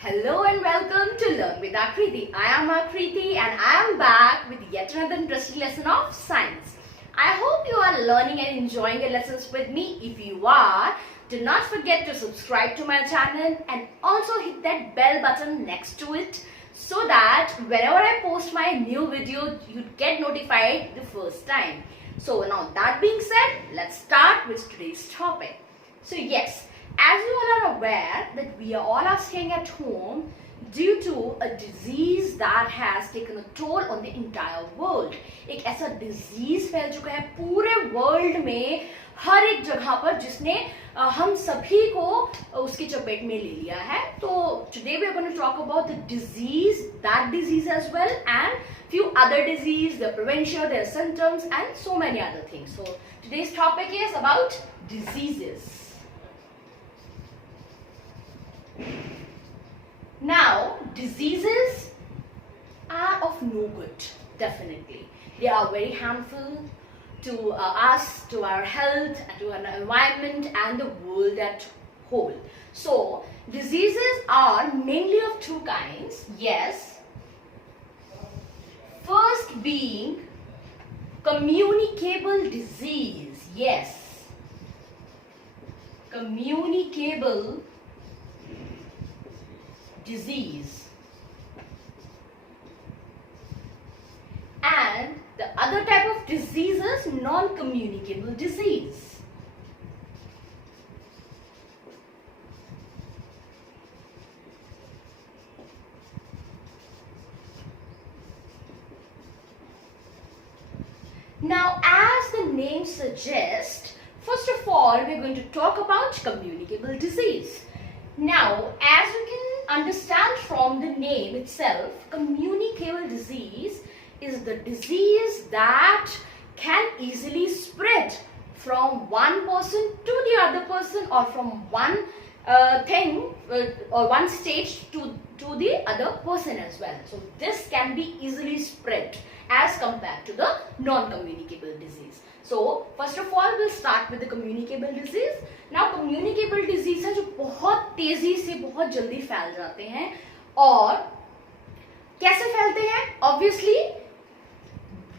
Hello and welcome to Learn with Akriti. I am Akriti and I am back with yet another interesting lesson of science. I hope you are learning and enjoying the lessons with me. If you are, do not forget to subscribe to my channel and also hit that bell button next to it so that whenever I post my new video, you get notified the first time. So now that being said, let's start with today's topic. So yes, as you all are aware that we all are staying at home due to a disease that has taken a toll on the entire world. एक ऐसा disease फैल चुका है पूरे world में हर एक जगह पर जिसने हम सभी को उसकी चपेट में ले लिया है. तो today we are going to talk about the disease, that disease as well, and few other disease, their prevention, their symptoms, and so many other things. So today's topic is about diseases. Now, diseases are of no good, definitely. They are very harmful to us, to our health, to our environment and the world at whole. So, diseases are mainly of two kinds, yes. First being communicable disease, yes. Communicable disease, and the other type of disease is non-communicable disease. Now, as the name suggests, first of all we are going to talk about communicable disease. Now, as you can understand from the name itself, communicable disease is the disease that can easily spread from one person to the other person, or from one thing or one stage to the other person as well. So this can be easily spread as compared to the non-communicable disease. So first of all we'll start with the communicable disease. Now communicable disease है जो बहुत तेजी से बहुत जल्दी फैल जाते हैं. और कैसे फैलते हैं? Obviously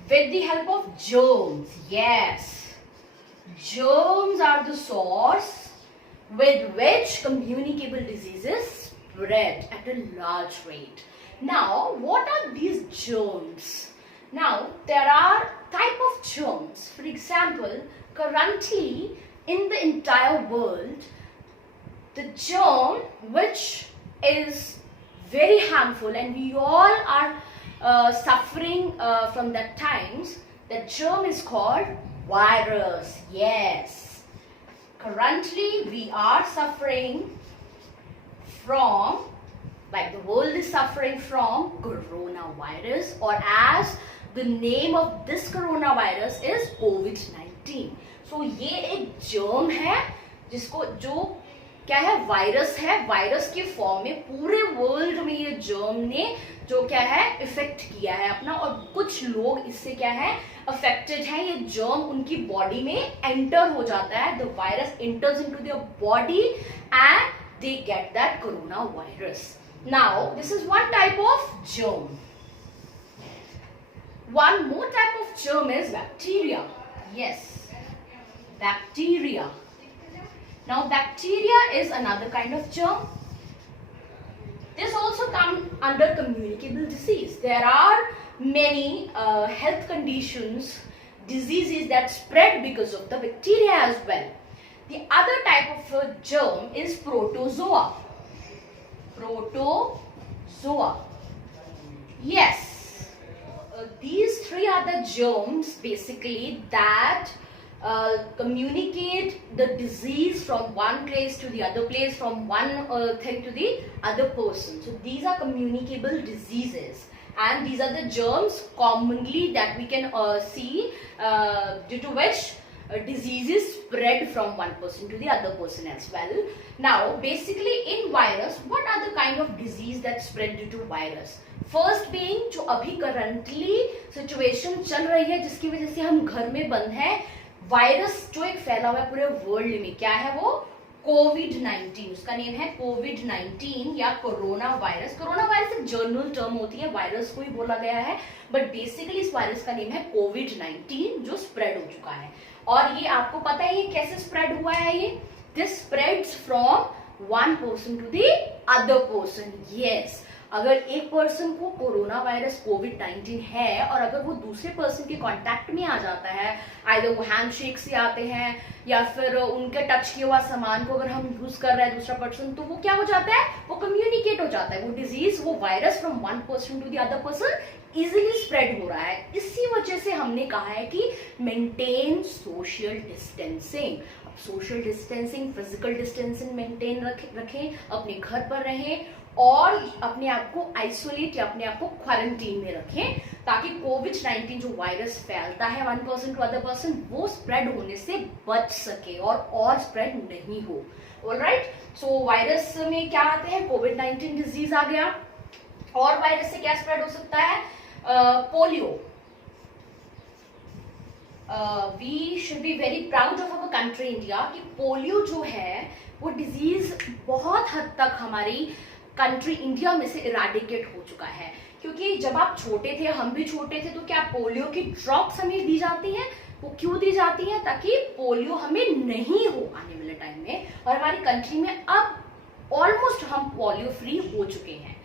with the help of germs. Yes, germs are the source with which communicable diseases spread at a large rate. Now what are these germs? Now there are type of germs. For example, currently in the entire world, the germ which is very harmful and we all are suffering from that times, the germ is called virus. Yes, currently we are suffering from, like the world is suffering from coronavirus, or as the name of this coronavirus is COVID-19. So ये एक germ है जिसको जो क्या है virus है, virus के form में पूरे वर्ल्ड में ये जर्म ने जो क्या है इफेक्ट किया है अपना, और कुछ लोग इससे क्या है अफेक्टेड हैं. ये जर्म उनकी बॉडी में एंटर हो जाता है. The virus enters into their body and they get that corona virus. Now this is one type of germ. One more type of germ is bacteria. Yes, bacteria. Now bacteria is another kind of germ. This also comes under communicable disease. There are many health conditions, diseases that spread because of the bacteria as well. The other type of germ is protozoa. Protozoa. Yes. These three are the germs basically that communicate the disease from one place to the other place, from one thing to the other person. So these are communicable diseases, and these are the germs commonly that we can see due to which diseases spread from one person to the other person as well. Now basically in virus, what are the kind of disease that spread due to virus? First being जो अभी currently situation चल रही है जिसकी वजह से हम घर में बंद हैं, वायरस जो एक फैला हुआ है पूरे वर्ल्ड में, क्या है वो? कोविड-19, उसका नेम है कोविड-19 या कोरोना वायरस। कोरोना वायरस एक जनरल टर्म होती है, वायरस को ही बोला गया है, बट बेसिकली इस वायरस का नेम है कोविड-19 जो स्प्रेड हो चुका है। और ये आपको पता है ये कैसे स्प्रेड हुआ है? ये this spreads from one person to the other person. Yes, अगर एक पर्सन को कोरोना वायरस कोविड-19 है और अगर वो दूसरे पर्सन के कांटेक्ट में आ जाता है, आइदर वो हैंडशेक से आते हैं या फिर उनके टच किया हुआ सामान को अगर हम यूज कर रहे हैं दूसरा पर्सन, तो वो क्या हो जाता है? वो कम्युनिकेट हो जाता है, वो डिजीज, वो virus from one person to the other person easily spread हो रहा है। इसी वजह से हमने कहा है कि मेंटेन सोशल डिस्टेंसिंग। अब social distancing, physical distancing maintain रखें, अपने घर पर रहें और अपने आप को आइसोलेट या अपने आप को क्वारंटीन में रखें, ताकि कोविड-19 जो वायरस फैलता है one person to other person, वो स्प्रेड होने से बच सके और स्प्रेड नहीं हो। ऑलराइट, सो वायरस में क्या आते हैं? कोविड-19 डिजीज आ गया। और वायरस से क्या स्प्रेड हो सकता है? Polio. We should be very proud of our country India कि पोलियो जो है वो डिजीज बहुत हद तक हमारी कंट्री इंडिया में से इराडिकेट हो चुका है। क्योंकि जब आप छोटे थे, हम भी छोटे थे, तो क्या पोलियो की ड्रॉप्स हमें दी जाती हैं? वो क्यों दी जाती हैं? ताकि पोलियो हमें नहीं हो आने वाले टाइम में। और हमारी कंट्री में अब ऑलमोस्ट हम पोलियो फ्री हो चुके हैं।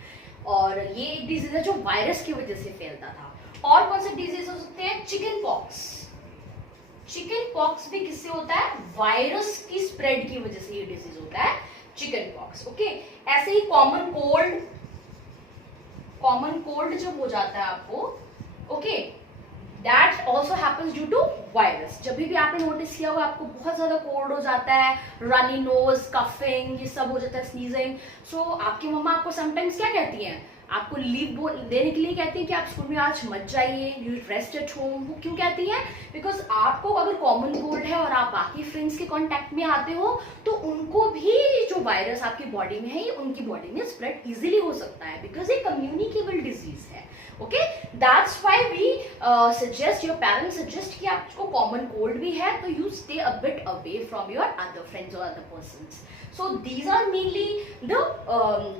और ये एक डिजीज है जो वायरस की वजह से फैलता था। और कौन से डिजीज हो सकते हैं? Chicken pox. चिकन पॉक्स भी किससे होता है? वायरस की स्प्रेड की वजह से ये डिजीज होता है, चिकन पॉक्स। ओके, ऐसे ही कॉमन कोल्ड जब हो जाता है आपको, okay, that also happens due to virus. जब भी आपने नोटिस किया होगा आपको बहुत ज्यादा कोल्ड हो जाता है, रनी नोज, कफिंग, ये सब हो जाता है, स्नीजिंग, सो आपकी मम्मा आपको समटाइम्स क्या कहती हैं? आपको लीव देने के लिए कहती है कि आप स्कूल में आज मत जाइए, यू रेस्ट एट होम। वो क्यों कहती है? बिकॉज आपको अगर कॉमन कोल्ड है और आप बाकी फ्रेंड्स के कांटेक्ट में आते हो, तो उनको भी जो वायरस आपकी बॉडी में है ये उनकी बॉडी में स्प्रेड इजीली हो सकता है, बिकॉज ये कम्युनिकेबल डिजीज है। Okay, that's why we suggest, your parents suggest कि आपको कॉमन कोल्ड भी है तो you stay a bit away from your other friends और other persons. So these are mainly the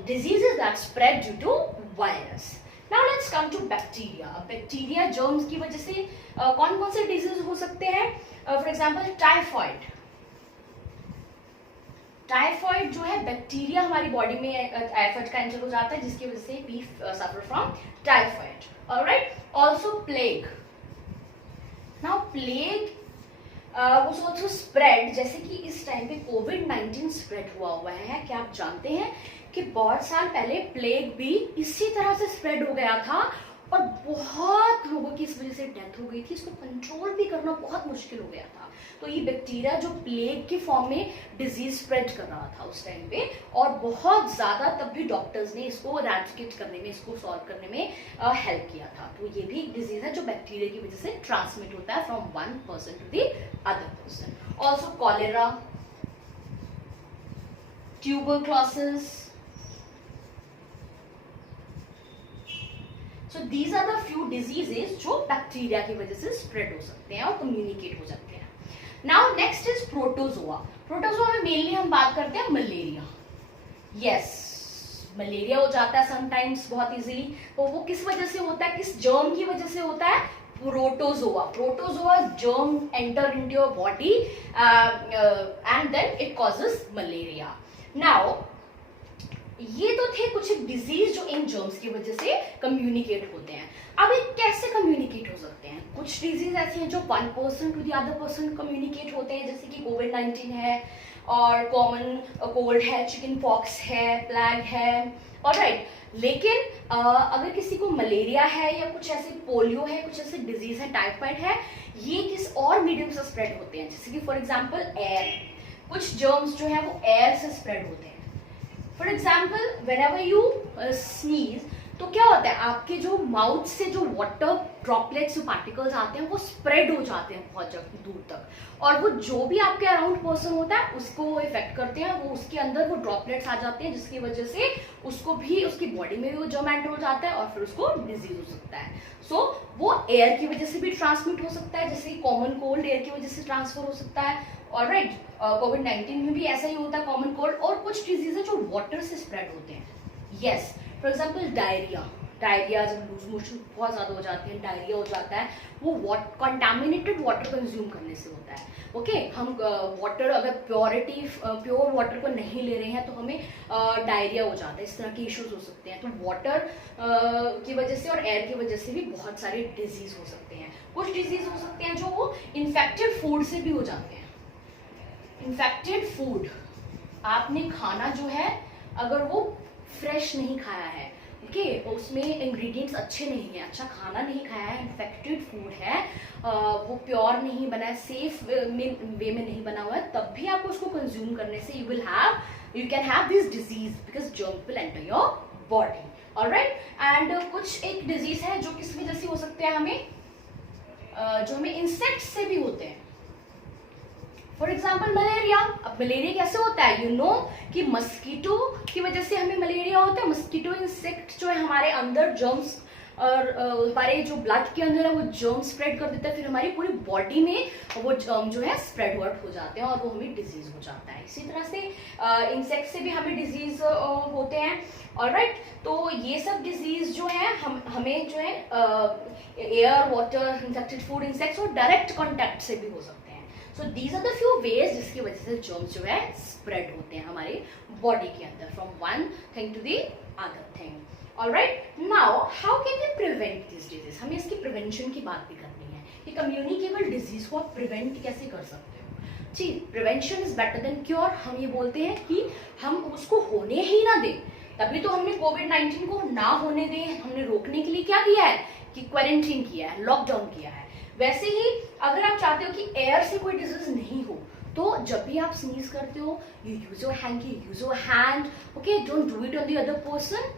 diseases that spread due to virus. Now let's come to bacteria. Bacteria, germs की वजह से कौन कौन से diseases हो सकते हैं? For example, typhoid. टाइफॉइड जो है बैक्टीरिया हमारी बॉडी में टाइफॉइड का एंटर हो जाता है, जिसकी वजह से we suffer from typhoid. Alright, also plague. Now plague was also spread, जैसे कि इस टाइम पे कोविड-19 स्प्रेड हुआ है। क्या आप जानते हैं कि बहुत साल पहले प्लेग भी इसी तरह से स्प्रेड हो गया था और बहुत लोगों की इस वजह से डेथ हो गई थी। इसको कंट्रोल भी करना बहुत मुश्किल हो गया था। तो ये बैक्टीरिया जो प्लेग के फॉर्म में डिजीज स्प्रेड कर रहा था उस टाइम पे, और बहुत ज्यादा तब भी डॉक्टर्स ने इसको इरेडिकेट करने में, इसको सॉल्व करने में हेल्प किया था। तो ये भी एक डिजीज है जो बैक्टीरिया की वजह से ट्रांसमिट होता है from one person to the other person. Also cholera, tuberculosis. So these are the few diseases जो बैक्टीरिया की वजह से स्प्रेड हो सकते हैं और कम्युनिकेट हो सकते हैं। Now next is protozoa. Protozoa में मेनली हम बात करते हैं मलेरिया। यस, मलेरिया हो जाता है समटाइम्स बहुत इजीली। तो वो किस वजह से होता है? किस जर्म की वजह से होता है? Protozoa. Protozoa germ enter into your body and then it causes malaria. Now ये तो थे कुछ डिजीज जो इन जर्म्स की वजह से कम्युनिकेट होते हैं। अब ये कैसे कम्युनिकेट हो सकते हैं? कुछ डिजीज ऐसे हैं जो one person to the other person communicate होते हैं, जैसे कि कोविड-19 है और कॉमन कोल्ड है, चिकन पॉक्स है, प्लेग है। ऑलराइट, लेकिन अगर किसी को मलेरिया है या कुछ ऐसे पोलियो है, कुछ ऐसे डिजीज है, टाइफाइड है, ये किस और मीडियम से स्प्रेड होते हैं, जैसे कि फॉर एग्जाम्पल एयर। कुछ जर्म्स जो है वो एयर से स्प्रेड होते हैं। For example, whenever you sneeze, तो क्या होता है, आपके जो माउथ से जो वाटर ड्रॉपलेट्स, जो पार्टिकल्स आते हैं वो स्प्रेड हो जाते हैं बहुत जगह दूर तक, और वो जो भी आपके अराउंड पर्सन होता है उसको वो इफेक्ट करते हैं, वो उसके अंदर वो ड्रॉपलेट्स आ जाते हैं, जिसकी वजह से उसको भी, उसकी बॉडी में भी वो जर्म एंटर हो जाता है और फिर उसको डिजीज हो सकता है। सो वो एयर की वजह से भी ट्रांसमिट हो सकता है, जैसे कॉमन कोल्ड एयर की वजह से ट्रांसफर हो सकता है। ऑलराइट, कोविड-19 में भी ऐसा ही होता है, कॉमन कोल्ड। और कुछ डिजीज है जो वाटर से स्प्रेड होते हैं। यस, फॉर एग्जाम्पल डायरिया, जब लूज मोशन बहुत ज्यादा हो जाते हैं, डायरिया हो जाता है, वो कंटामिनेटेड वाटर कंज्यूम करने से होता है। ओके, हम वाटर अगर प्योर वाटर को नहीं ले रहे हैं तो हमें डायरिया हो जाता है, इस तरह के इश्यूज हो सकते हैं। तो वाटर की वजह से और एयर की वजह से भी बहुत सारे डिजीज हो सकते हैं। कुछ डिजीज हो सकते हैं जो वो इन्फेक्टेड फूड से भी हो जाते हैं। इन्फेक्टेड फूड, आपने खाना जो है अगर वो फ्रेश नहीं खाया है, ओके, उसमें इंग्रेडिएंट्स अच्छे नहीं है, अच्छा खाना नहीं खाया है, इन्फेक्टेड फूड है, वो प्योर नहीं बना है, सेफ वे में नहीं बना हुआ है, तब भी आपको उसको कंज्यूम करने से you can have this disease because germs will enter your body. Alright, and कुछ एक डिजीज है जो किस वजह से हो सकते हैं हमें, जो हमें इंसेक्ट से भी होते हैं। For example malaria. अब मलेरिया कैसे होता है, यू नो कि मस्कीटो की वजह से हमें मलेरिया होता है। मस्कीटो इंसेक्ट जो है हमारे अंदर जर्म्स, और हमारे जो ब्लड के अंदर है वो जर्म स्प्रेड कर देता है, फिर हमारी पूरी बॉडी में वो जर्म जो है स्प्रेड आउट हो जाते हैं और वो हमें डिजीज हो जाता है। इसी तरह से इंसेक्ट से भी हमें डिजीज होते हैं। ऑलराइट, तो ये सब डिजीज जो है हमें जो है air, water, infected food, insects और डायरेक्ट कॉन्टैक्ट से भी हो सकते हैं। So these are the few ways जिसकी वजह से जर्म्स जो है स्प्रेड होते हैं हमारे बॉडी के अंदर, from one thing to the other thing. Alright, now how can we prevent these diseases? हमें इसकी प्रिवेंशन की बात भी करनी है कि कम्युनिकेबल डिजीज को आप प्रिवेंट कैसे कर सकते हो। जी, prevention is better than cure. हम ये बोलते हैं कि हम उसको होने ही ना दें, तभी तो हमने कोविड-19 को ना होने दें, हमने रोकने के लिए क्या किया है कि क्वारंटीन किया है, लॉकडाउन किया है। वैसे ही अगर आप चाहते हो कि एयर से कोई डिजीज नहीं हो, तो जब भी आप स्नीज करते हो, you use your hanky, use your hand, okay, don't do it on the other person.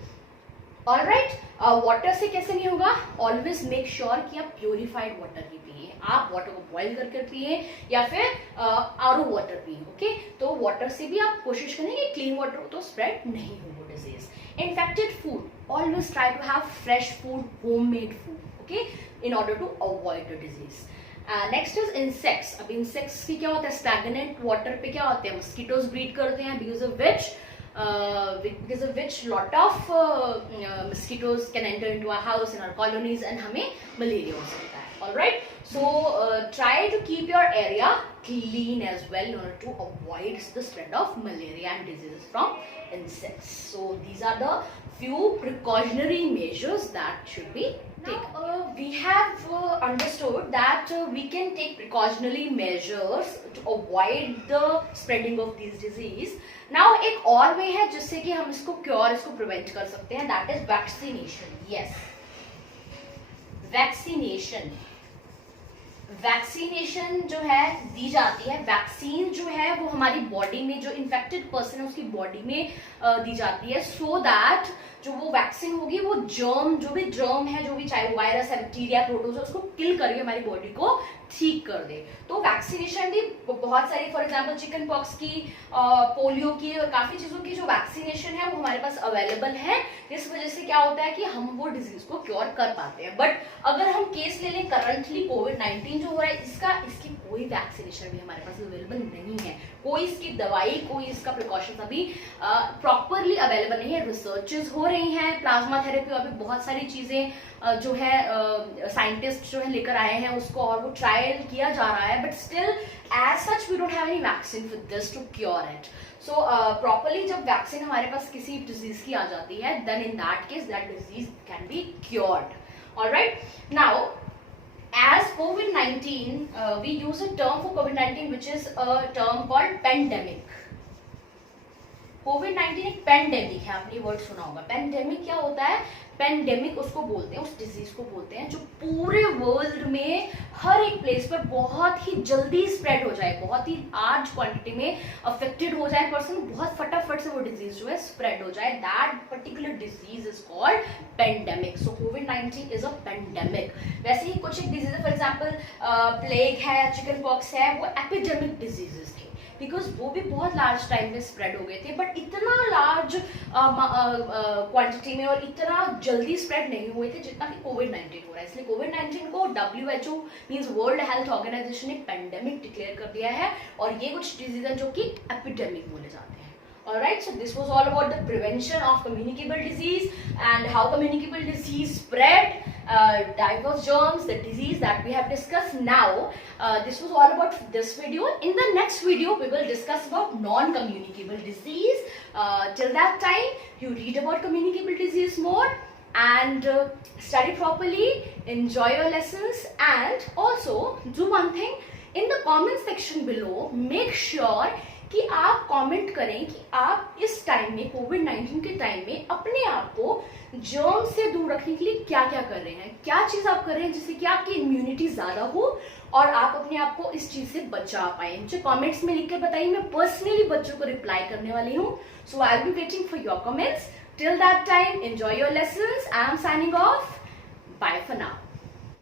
Alright, water से कैसे नहीं होगा, ऑलवेज मेक श्योर कि आप प्योरीफाइड वाटर ही पिए, आप वाटर को बॉइल करके पिए या फिर आरओ वाटर पिए। ओके, तो वाटर से भी आप कोशिश करें कि क्लीन वाटर हो तो स्प्रेड नहीं हो वो disease. Infected food, always try to have fresh food, homemade food, okay, in order to avoid the disease. Next is insects. अब इंसेक्ट्स की क्या होता है, स्टैग्नेंट वाटर पे क्या होते हैं, मस्कीटोज ब्रीड करते हैं, because of which lot of mosquitoes can enter into our house, in our colonies, and हमें मलेरिया हो सकता है। Alright, so try to keep your area clean as well in order to avoid the spread of malaria and diseases from insects. So these are the few precautionary measures that should be taken. Now, we have understood that we can take precautionary measures to avoid the spreading of these disease. Now एक और वे है जिससे कि हम इसको cure, इसको prevent कर सकते हैं, that is vaccination. Yes, vaccination जो है दी जाती है। वैक्सीन जो है वो हमारी बॉडी में, जो इन्फेक्टेड पर्सन है उसकी बॉडी में दी जाती है, सो दैट जो वो वैक्सीन होगी वो जर्म, जो भी जर्म है, जो भी चाहे वायरस है, बैक्टीरिया, प्रोटोजोआ, उसको किल करके हमारी बॉडी को ठीक कर दे। तो वैक्सीनेशन भी बहुत सारी, फॉर एग्जांपल चिकन पॉक्स की, पोलियो की और काफी चीजों की जो वैक्सीनेशन है वो हमारे पास अवेलेबल है, जिस वजह से क्या होता है कि हम वो डिजीज को क्योर कर पाते हैं। बट अगर हम केस ले लें करंटली कोविड-19 जो हो रहा है, इसकी कोई वैक्सीनेशन भी हमारे पास अवेलेबल नहीं है, कोई इसकी दवाई, कोई इसका प्रिकॉशन अभी प्रॉपरली अवेलेबल नहीं है। रिसर्चेस हो रही हैं, प्लाज्मा थेरेपी और भी बहुत सारी चीजें जो है साइंटिस्ट जो है लेकर आए हैं उसको, और वो ट्रायल किया जा रहा है, but still as such we don't have any vaccine for this to cure it. So properly जब वैक्सीन हमारे पास किसी डिजीज की आ जाती है, then in that case that disease can be cured. Alright, now as COVID-19, we use a term for COVID-19 which is a term called pandemic. कोविड-19 एक pandemic है, आपने वर्ड सुना होगा। पेंडेमिक क्या होता है? पेंडेमिक उसको बोलते हैं, उस डिजीज को बोलते हैं जो पूरे वर्ल्ड में हर एक प्लेस पर बहुत ही जल्दी स्प्रेड हो जाए, बहुत ही लार्ज क्वांटिटी में अफेक्टेड हो जाए पर्सन, बहुत फटाफट से वो डिजीज जो है स्प्रेड हो जाए। That particular disease is called pandemic. So covid is a pandemic. वैसे ही कुछ एक डिजीज है, फॉर एग्जाम्पल प्लेग है, चिकन पॉक्स है, वो एपिडेमिक डिजीजेस थे, बिकॉज वो भी बहुत लार्ज टाइम में स्प्रेड हो गए थे, बट इतना लार्ज क्वांटिटी में और इतना जल्दी स्प्रेड नहीं हुए थे जितना कि कोविड-19 हो रहा है। इसलिए कोविड-19 को WHO means world health organisation ने पेंडेमिक डिक्लेयर कर दिया है, और ये कुछ डिजीज है जो कि एपिडेमिक बोले जाते हैं। Alright, so this was all about the prevention of communicable disease and how communicable disease spread, diverse germs, the disease that we have discussed now. This was all about this video. In the next video, we will discuss about non-communicable disease. Till that time, you read about communicable disease more and study properly, enjoy your lessons, and also do one thing. In the comment section below, make sure कि आप comment करें कि आप इस time में, कोविड-19 के time में, अपने आप को जर्म से दूर रखने के लिए क्या क्या कर रहे हैं, क्या चीज आप कर रहे हैं जिससे कि आपकी इम्यूनिटी ज्यादा हो और आप अपने आप को इस चीज से बचा पाए। मुझे कमेंट्स में लिख कर बताइए, मैं पर्सनली बच्चों को रिप्लाई करने वाली हूँ। So I will be waiting for your comments. Till that time, enjoy your lessons. I am signing off. Bye for now.